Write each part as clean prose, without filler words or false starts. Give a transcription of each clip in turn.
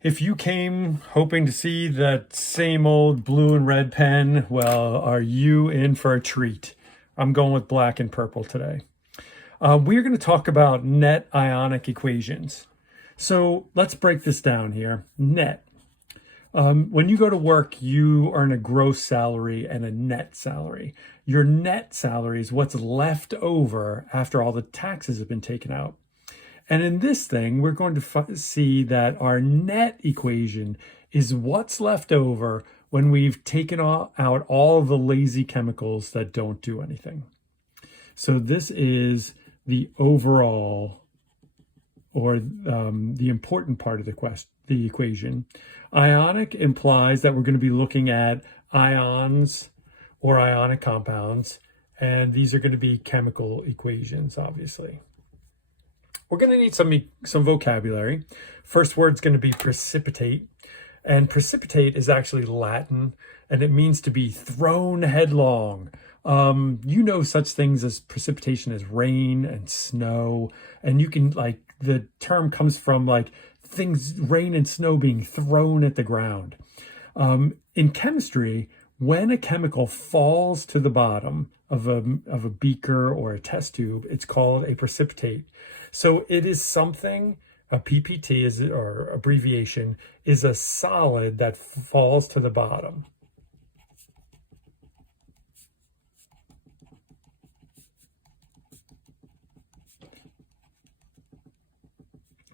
If you came hoping to see that same old blue and red pen, well, are you in for a treat? I'm going with black and purple today. We're going to talk about net ionic equations. So let's break this down here. Net. When you go to work, you earn a gross salary and a net salary. Your net salary is what's left over after all the taxes have been taken out. And in this thing, we're going to see that our net equation is what's left over when we've taken out all the lazy chemicals that don't do anything. So this is the overall, or the important part of the equation. Ionic implies that we're going to be looking at ions or ionic compounds, and these are going to be chemical equations, obviously. We're going to need some vocabulary. First word's going to be precipitate. And precipitate is actually Latin, and it means to be thrown headlong. You know such things as precipitation as rain and snow. And you can, the term comes from, things, rain and snow being thrown at the ground. In chemistry, when a chemical falls to the bottom of a beaker or a test tube, it's called a precipitate. So it is something, a PPT or abbreviation, is a solid that falls to the bottom.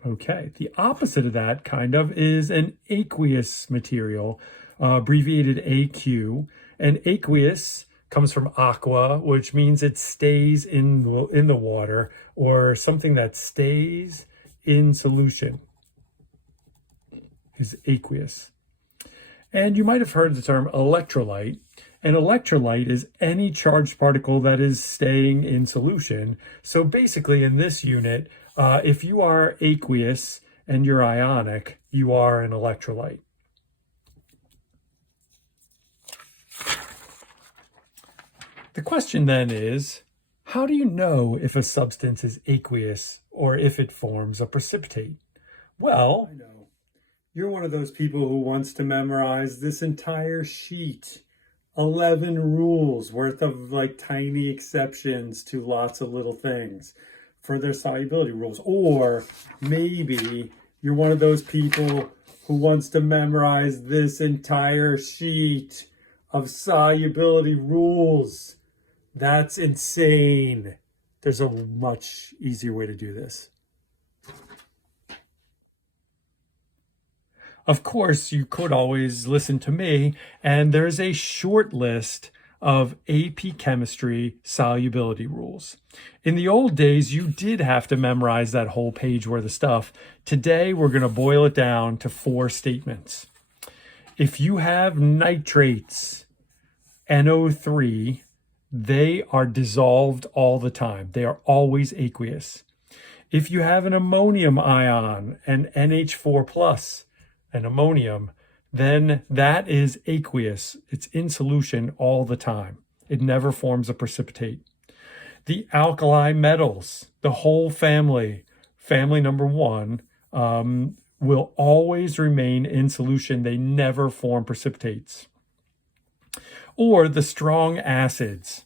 Okay, the opposite of that is an aqueous material, abbreviated AQ. And aqueous comes from aqua, which means it stays in the water, or something that stays in solution is aqueous. And you might have heard the term electrolyte. An electrolyte is any charged particle that is staying in solution. So basically in this unit, if you are aqueous and you're ionic, you are an electrolyte. The question then is, how do you know if a substance is aqueous or if it forms a precipitate? Well, I know. You're one of those people who wants to memorize this entire sheet. 11 rules worth of tiny exceptions to lots of little things for their solubility rules. Or maybe you're one of those people who wants to memorize this entire sheet of solubility rules. That's insane. There's a much easier way to do this. Of course, you could always listen to me, and there's a short list of AP chemistry solubility rules. In the old days, you did have to memorize that whole page worth of stuff. Today, we're going to boil it down to 4 statements. If you have nitrates, NO3, they are dissolved all the time. They are always aqueous. If you have an ammonium ion, an NH4+, an ammonium, then that is aqueous. It's in solution all the time. It never forms a precipitate. The alkali metals, the whole family number 1, will always remain in solution. They never form precipitates. Or the strong acids.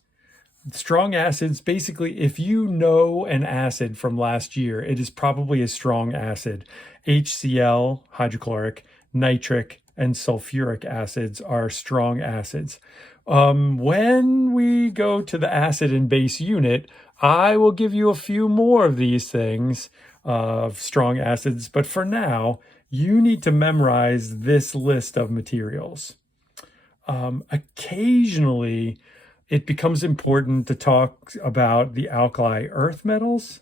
Strong acids, basically, if you know an acid from last year, it is probably a strong acid. HCl, hydrochloric, nitric, and sulfuric acids are strong acids. When we go to the acid and base unit, I will give you a few more of these things of strong acids. But for now, you need to memorize this list of materials. Occasionally, it becomes important to talk about the alkali earth metals.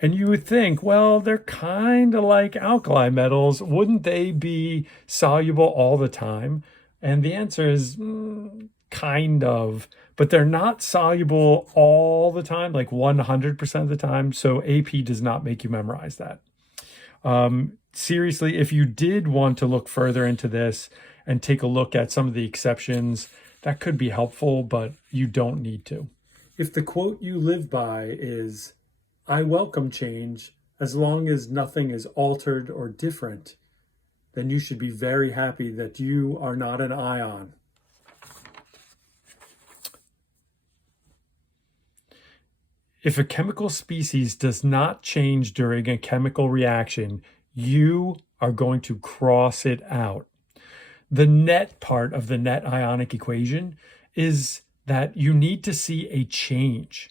And you would think, well, they're kind of like alkali metals. Wouldn't they be soluble all the time? And the answer is kind of, but they're not soluble all the time, 100% of the time. So AP does not make you memorize that. Seriously, if you did want to look further into this and take a look at some of the exceptions, that could be helpful, but you don't need to. If the quote you live by is, "I welcome change, as long as nothing is altered or different, then you should be very happy that you are not an ion. If a chemical species does not change during a chemical reaction, you are going to cross it out. The net part of the net ionic equation is that you need to see a change.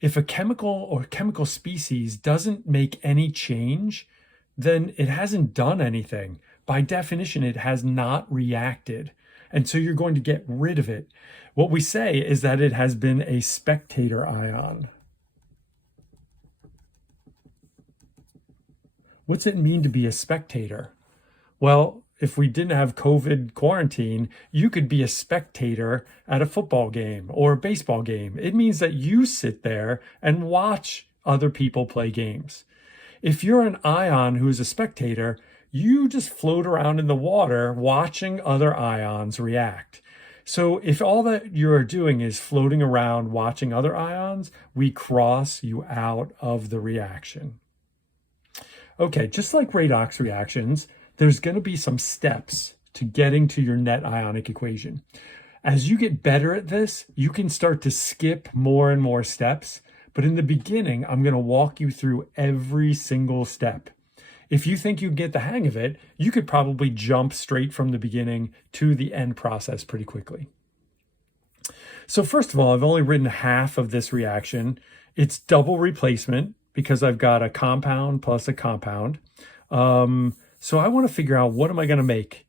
If a chemical or chemical species doesn't make any change, then it hasn't done anything. By definition, it has not reacted. And so you're going to get rid of it. What we say is that it has been a spectator ion. What's it mean to be a spectator? Well, if we didn't have COVID quarantine, you could be a spectator at a football game or a baseball game. It means that you sit there and watch other people play games. If you're an ion who's a spectator, you just float around in the water watching other ions react. So if all that you're doing is floating around watching other ions, we cross you out of the reaction. Okay, just like redox reactions, there's going to be some steps to getting to your net ionic equation. As you get better at this, you can start to skip more and more steps. But in the beginning, I'm going to walk you through every single step. If you think you get the hang of it, you could probably jump straight from the beginning to the end process pretty quickly. So first of all, I've only written half of this reaction. It's double replacement because I've got a compound plus a compound. So I want to figure out, what am I going to make?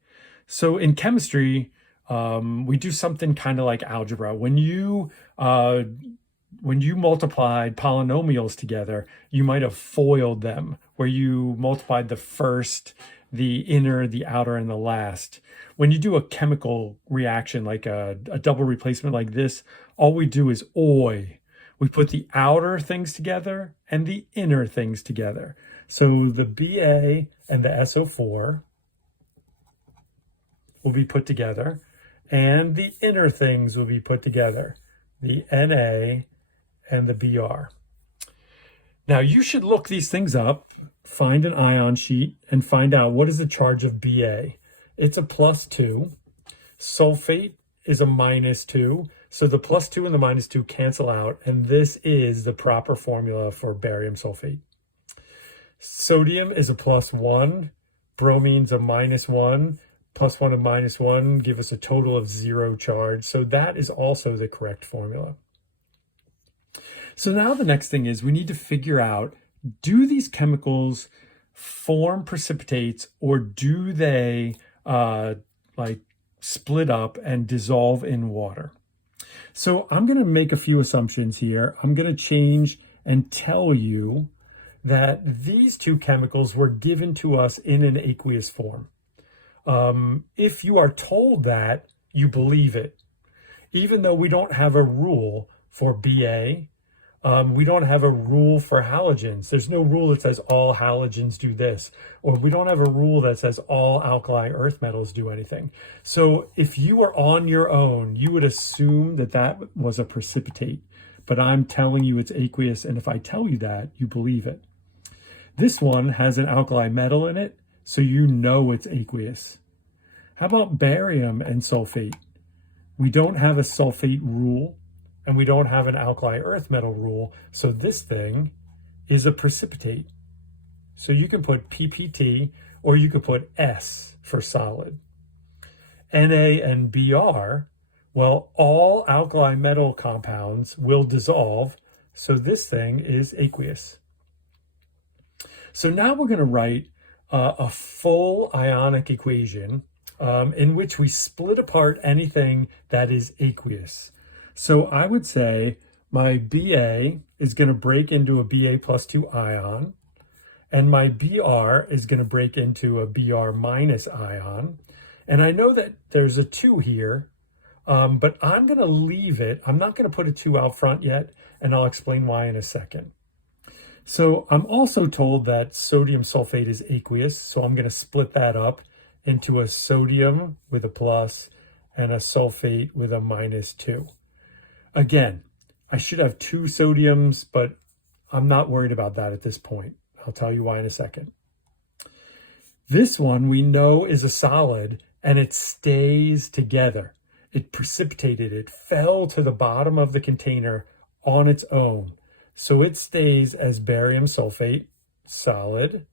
So in chemistry, we do something kind of like algebra. When you multiplied polynomials together, you might have FOILed them, where you multiplied the first, the inner, the outer, and the last. When you do a chemical reaction, like a double replacement like this, all we do is OI. We put the outer things together and the inner things together. So the Ba and the SO4 will be put together, and the inner things will be put together, the Na and the Br. Now you should look these things up, find an ion sheet, and find out what is the charge of Ba. It's a +2. Sulfate is a -2. So the +2 and the -2 cancel out, and this is the proper formula for barium sulfate. Sodium is a +1, bromine's a -1, +1 and -1 give us a total of 0 charge. So that is also the correct formula. So now the next thing is we need to figure out, do these chemicals form precipitates, or do they split up and dissolve in water? So I'm going to make a few assumptions here. I'm going to change and tell you that these two chemicals were given to us in an aqueous form. If you are told that, you believe it. Even though we don't have a rule for Ba, we don't have a rule for halogens. There's no rule that says all halogens do this, or we don't have a rule that says all alkali earth metals do anything. So if you were on your own, you would assume that that was a precipitate, but I'm telling you it's aqueous, and if I tell you that, you believe it. This one has an alkali metal in it, so you know it's aqueous. How about barium and sulfate? We don't have a sulfate rule, and we don't have an alkali earth metal rule, so this thing is a precipitate. So you can put PPT, or you could put S for solid. Na and Br, well, all alkali metal compounds will dissolve, so this thing is aqueous. So now we're going to write a full ionic equation in which we split apart anything that is aqueous. So I would say my Ba is going to break into a Ba+2 ion, and my Br is going to break into a Br- ion. And I know that there's a 2 here, but I'm going to leave it. I'm not going to put a 2 out front yet, and I'll explain why in a second. So I'm also told that sodium sulfate is aqueous, so I'm going to split that up into a sodium with a plus and a sulfate with a -2. Again, I should have 2 sodiums, but I'm not worried about that at this point. I'll tell you why in a second. This one we know is a solid and it stays together. It precipitated, it fell to the bottom of the container on its own. So it stays as barium sulfate, solid.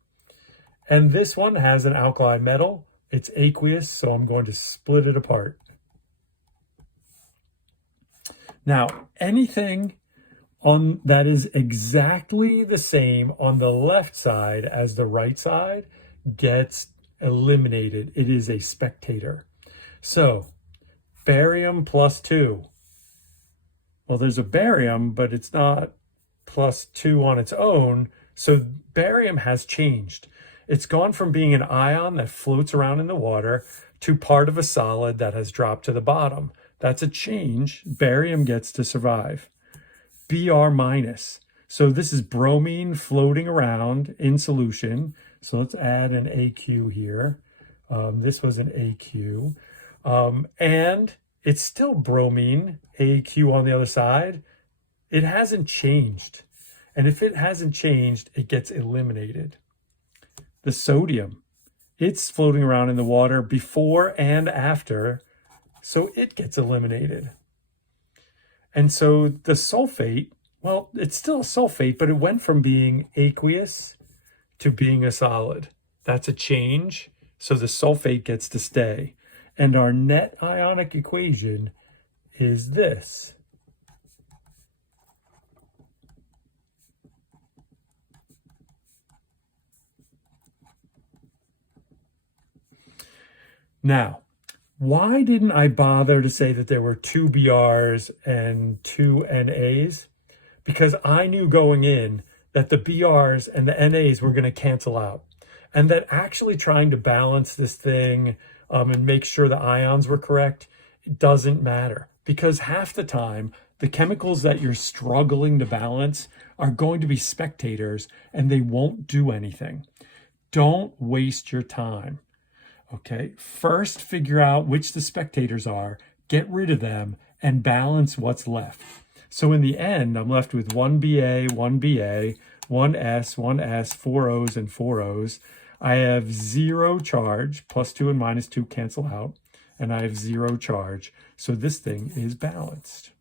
And this one has an alkali metal. It's aqueous, so I'm going to split it apart. Now, anything that is exactly the same on the left side as the right side gets eliminated. It is a spectator. So, barium plus 2. Well, there's a barium, but it's not plus 2 on its own. So barium has changed. It's gone from being an ion that floats around in the water to part of a solid that has dropped to the bottom. That's a change. Barium gets to survive. Br minus. So this is bromine floating around in solution. So let's add an AQ here. This was an AQ. And it's still bromine, AQ on the other side. It hasn't changed. And if it hasn't changed, it gets eliminated. The sodium, it's floating around in the water before and after, so it gets eliminated. And so the sulfate, well, it's still a sulfate, but it went from being aqueous to being a solid. That's a change, so the sulfate gets to stay. And our net ionic equation is this. Now, why didn't I bother to say that there were 2 BRs and 2 NAs? Because I knew going in that the BRs and the NAs were going to cancel out. And that actually trying to balance this thing and make sure the ions were correct, it doesn't matter. Because half the time, the chemicals that you're struggling to balance are going to be spectators and they won't do anything. Don't waste your time. Okay, first figure out which the spectators are, get rid of them, and balance what's left. So in the end, I'm left with 1 BA, 1 BA, 1 S, 1 S, 4 O's, and 4 O's. I have 0 charge, plus 2 and minus 2 cancel out, and I have 0 charge. So this thing is balanced.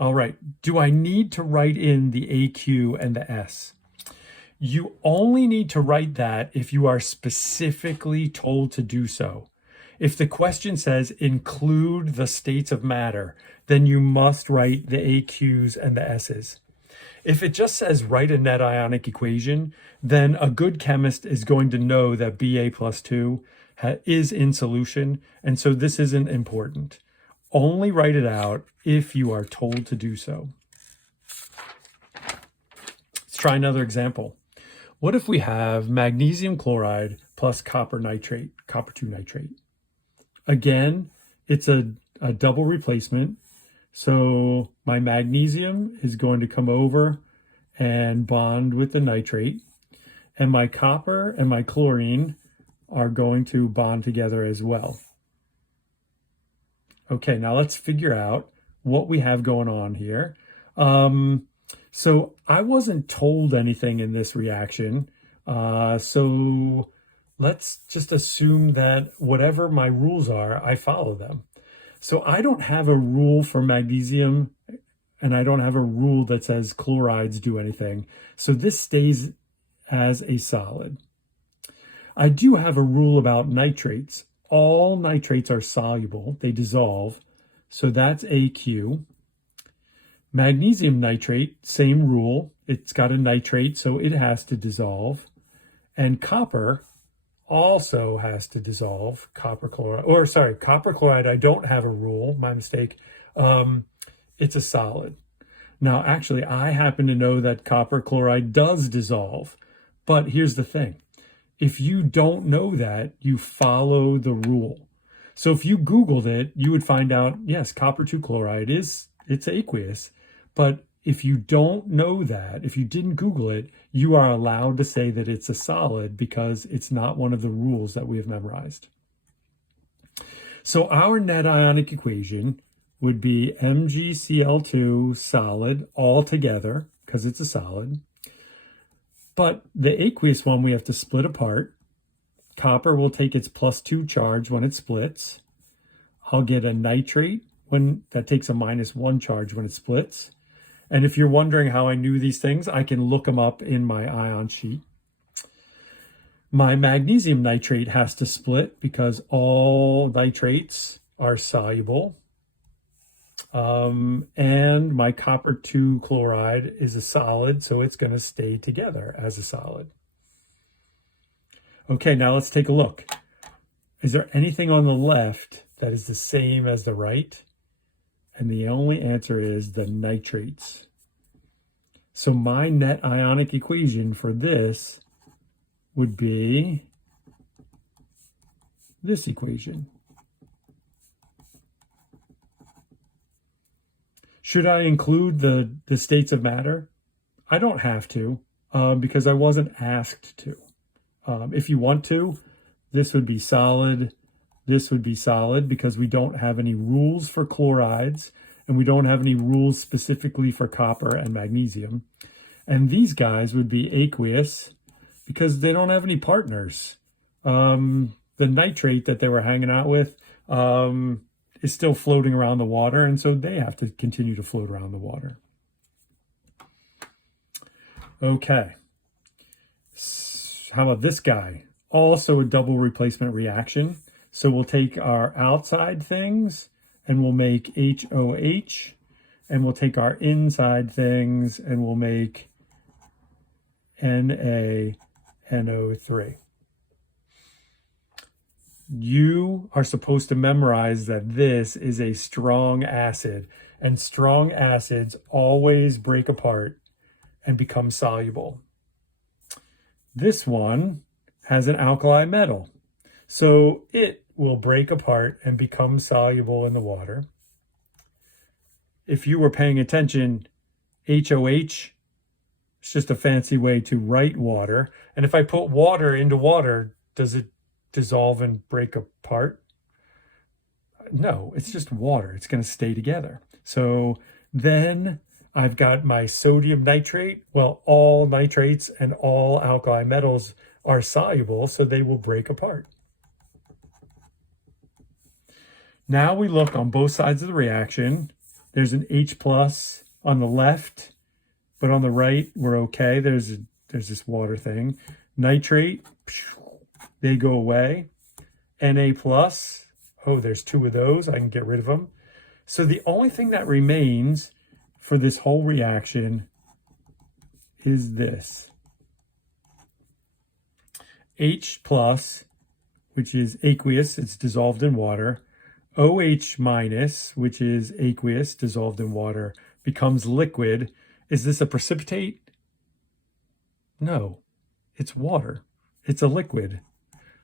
All right, do I need to write in the AQ and the S? You only need to write that if you are specifically told to do so. If the question says include the states of matter, then you must write the AQs and the S's. If it just says write a net ionic equation, then a good chemist is going to know that Ba plus 2 is in solution, and so this isn't important. Only write it out if you are told to do so. Let's try another example. What if we have magnesium chloride plus copper nitrate, copper 2 nitrate? Again, it's a double replacement. So my magnesium is going to come over and bond with the nitrate. And my copper and my chlorine are going to bond together as well. Okay, now let's figure out what we have going on here. So I wasn't told anything in this reaction. So let's just assume that whatever my rules are, I follow them. So I don't have a rule for magnesium, and I don't have a rule that says chlorides do anything. So this stays as a solid. I do have a rule about nitrates. All nitrates are soluble. They dissolve. So that's AQ. Magnesium nitrate, same rule. It's got a nitrate, so it has to dissolve. And copper also has to dissolve. Copper chloride, I don't have a rule. My mistake. It's a solid. Now, actually, I happen to know that copper chloride does dissolve. But here's the thing. If you don't know that, you follow the rule. So if you Googled it, you would find out, yes, copper 2 chloride it's aqueous. But if you don't know that, if you didn't Google it, you are allowed to say that it's a solid because it's not one of the rules that we have memorized. So our net ionic equation would be MgCl2 solid all together, because it's a solid, But the aqueous one we have to split apart. Copper will take its +2 charge when it splits. I'll get a nitrate that takes a -1 charge when it splits. And if you're wondering how I knew these things, I can look them up in my ion sheet. My magnesium nitrate has to split because all nitrates are soluble. And my copper 2 chloride is a solid, so it's going to stay together as a solid. Okay, now let's take a look. Is there anything on the left that is the same as the right? And the only answer is the nitrates. So my net ionic equation for this would be this equation. Should I include the states of matter? I don't have to because I wasn't asked to. If you want to, this would be solid. This would be solid because we don't have any rules for chlorides and we don't have any rules specifically for copper and magnesium. And these guys would be aqueous because they don't have any partners. The nitrate that they were hanging out with is still floating around the water, and so they have to continue to float around the water. Okay. How about this guy? Also a double replacement reaction. So we'll take our outside things and we'll make HOH, and we'll take our inside things and we'll make NaNO3. You are supposed to memorize that this is a strong acid, and strong acids always break apart and become soluble. This one has an alkali metal, so it will break apart and become soluble in the water. If you were paying attention, HOH is just a fancy way to write water. And if I put water into water, does it dissolve and break apart? No, it's just water. It's going to stay together. So then I've got my sodium nitrate. Well, all nitrates and all alkali metals are soluble, so they will break apart. Now we look on both sides of the reaction. There's an H plus on the left, but on the right, we're okay. There's this water thing. Nitrate, they go away. Na plus, oh, there's 2 of those. I can get rid of them. So the only thing that remains for this whole reaction is this. H plus, which is aqueous, it's dissolved in water. OH minus, which is aqueous, dissolved in water, becomes liquid. Is this a precipitate? No, it's water. It's a liquid.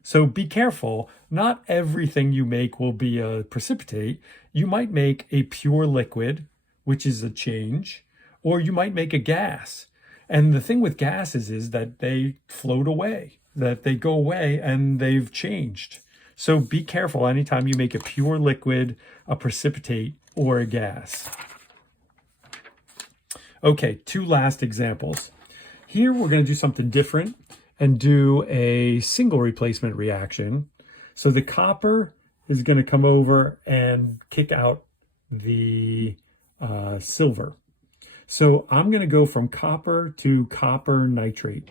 So be careful. Not everything you make will be a precipitate. You might make a pure liquid, which is a change, or you might make a gas. And the thing with gases is that they float away, that they go away and they've changed. So be careful anytime you make a pure liquid, a precipitate, or a gas. Okay, 2 last examples. Here we're going to do something different and do a single replacement reaction. So the copper is going to come over and kick out the silver. So I'm going to go from copper to copper nitrate.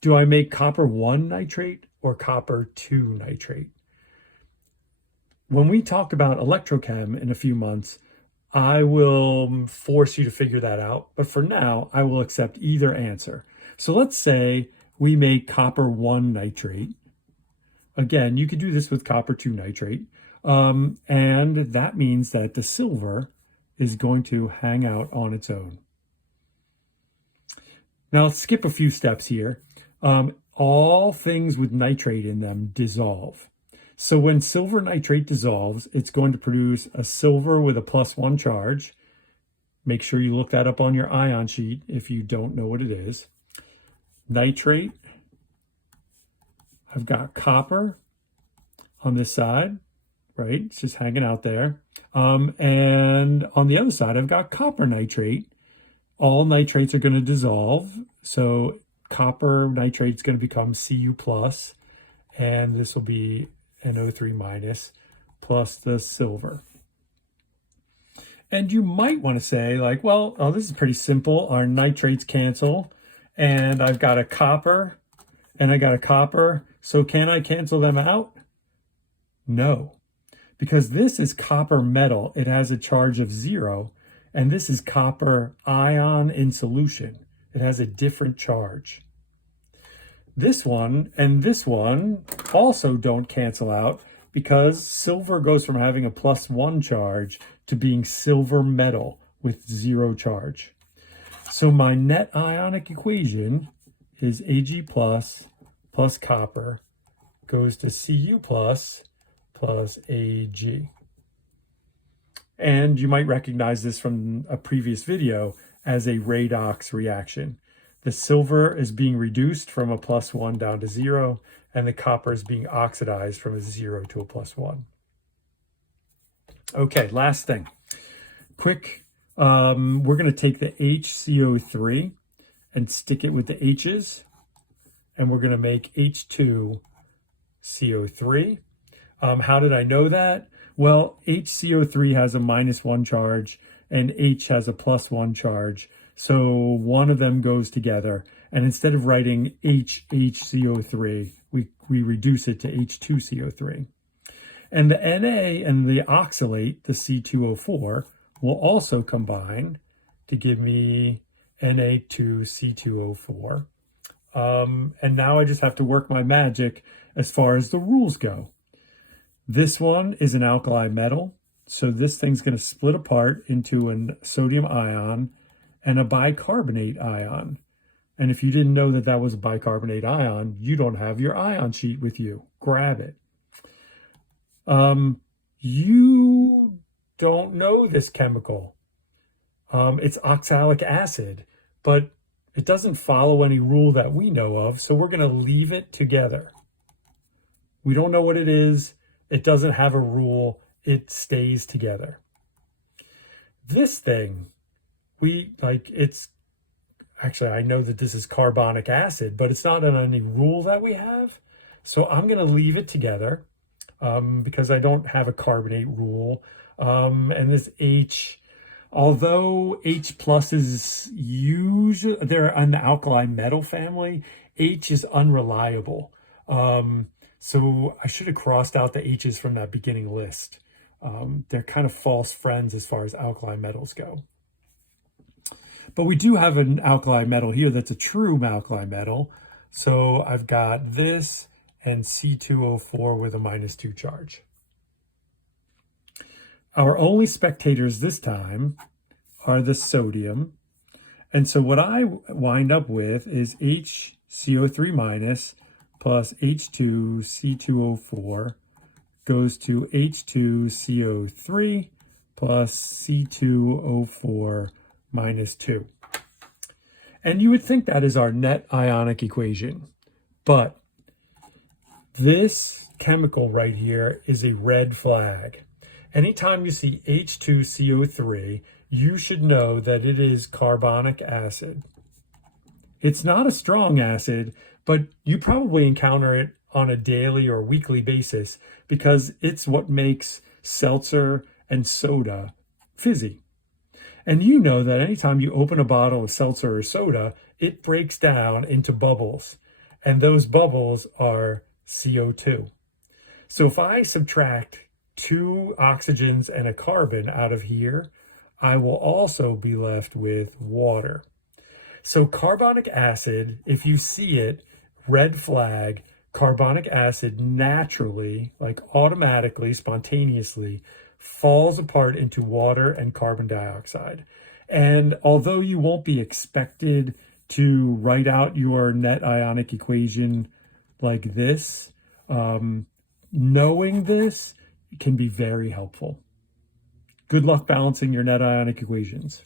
Do I make copper 1 nitrate or copper 2 nitrate? When we talk about electrochem in a few months, I will force you to figure that out. But for now, I will accept either answer. So let's say we make copper 1 nitrate. Again, you could do this with copper 2 nitrate. And that means that the silver is going to hang out on its own. Now let's skip a few steps here. All things with nitrate in them dissolve. So when silver nitrate dissolves, it's going to produce a silver with a +1 charge. Make sure you look that up on your ion sheet if you don't know what it is. Nitrate. I've got copper on this side, right? It's just hanging out there. And on the other side, I've got copper nitrate. All nitrates are going to dissolve. So copper nitrate is going to become Cu plus, and this will be NO3 minus, plus the silver. And you might want to say like, well, oh, this is pretty simple. Our nitrates cancel, and I've got a copper, and I got a copper. So can I cancel them out? No, because this is copper metal. It has a charge of 0, and this is copper ion in solution. It has a different charge. This one and this one also don't cancel out because silver goes from having a +1 charge to being silver metal with 0 charge. So my net ionic equation is Ag plus copper goes to Cu plus Ag. And you might recognize this from a previous video as a redox reaction. The silver is being reduced from a +1 down to 0, and the copper is being oxidized from a 0 to a +1. Okay, last thing. Quick, we're going to take the HCO3 and stick it with the H's, and we're going to make H2CO3. How did I know that? Well, HCO3 has a -1 charge, and H has a +1 charge. So one of them goes together. And instead of writing HCO3, we reduce it to H2CO3. And the Na and the oxalate, the C2O4, will also combine to give me Na2C2O4. And now I just have to work my magic as far as the rules go. This one is an alkali metal. So this thing's going to split apart into a sodium ion and a bicarbonate ion. And if you didn't know that that was a bicarbonate ion, you don't have your ion sheet with you. Grab it. You don't know this chemical. It's oxalic acid, but it doesn't follow any rule that we know of, so we're going to leave it together. We don't know what it is. It doesn't have a rule. It stays together. This thing, actually, I know that this is carbonic acid, but it's not on any rule that we have. So I'm going to leave it together because I don't have a carbonate rule. And this H, although H plus is usually, they're in the alkali metal family, H is unreliable. So I should have crossed out the H's from that beginning list. They're kind of false friends as far as alkali metals go. But we do have an alkali metal here that's a true alkali metal. So I've got this and C2O4 with a -2 charge. Our only spectators this time are the sodium. And so what I wind up with is HCO3 minus plus H2C2O4 goes to H2CO3 plus C2O4 -2. And you would think that is our net ionic equation. But this chemical right here is a red flag. Anytime you see H2CO3, you should know that it is carbonic acid. It's not a strong acid, but you probably encounter it on a daily or weekly basis because it's what makes seltzer and soda fizzy. And you know that anytime you open a bottle of seltzer or soda, it breaks down into bubbles. And those bubbles are CO2. So if I subtract 2 oxygens and a carbon out of here, I will also be left with water. So carbonic acid, if you see it, red flag, carbonic acid naturally, like automatically, spontaneously, falls apart into water and carbon dioxide. And although you won't be expected to write out your net ionic equation like this, knowing this can be very helpful. Good luck balancing your net ionic equations.